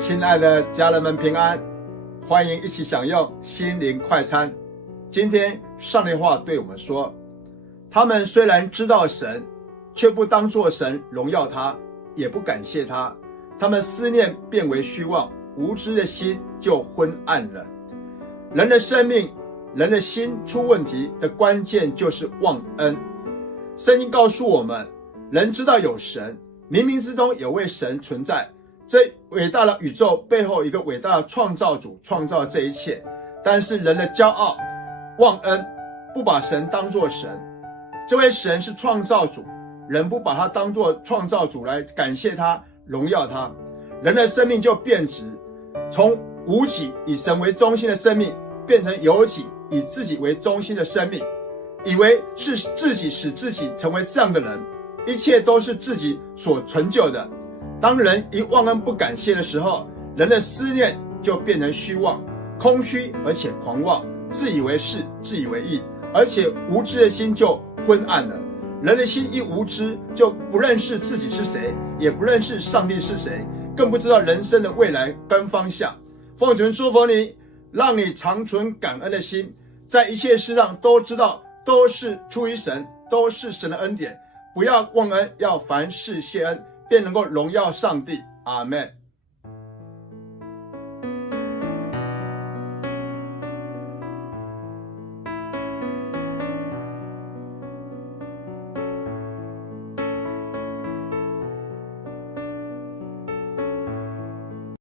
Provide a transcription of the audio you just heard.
亲爱的家人们平安，欢迎一起享用心灵快餐。今天上帝话对我们说，他们虽然知道神，却不当作神荣耀他，也不感谢他，他们思念变为虚妄，无知的心就昏暗了。人的生命，人的心出问题的关键就是忘恩。圣经告诉我们，人知道有神，冥冥之中有位神存在，这伟大的宇宙背后一个伟大的创造主创造这一切，但是人的骄傲忘恩，不把神当作神。这位神是创造主，人不把他当作创造主来感谢他荣耀他，人的生命就变质，从无己以神为中心的生命变成有己以自己为中心的生命，以为是自己使自己成为这样的人，一切都是自己所成就的。当人一忘恩不感谢的时候，人的思念就变成虚妄、空虚而且狂妄，自以为是，自以为义，而且无知的心就昏暗了。人的心一无知，就不认识自己是谁，也不认识上帝是谁，更不知道人生的未来跟方向。奉主祝福你，让你常存感恩的心，在一切事上都知道都是出于神，都是神的恩典，不要忘恩，要凡事谢恩，便能够荣耀上帝。阿们。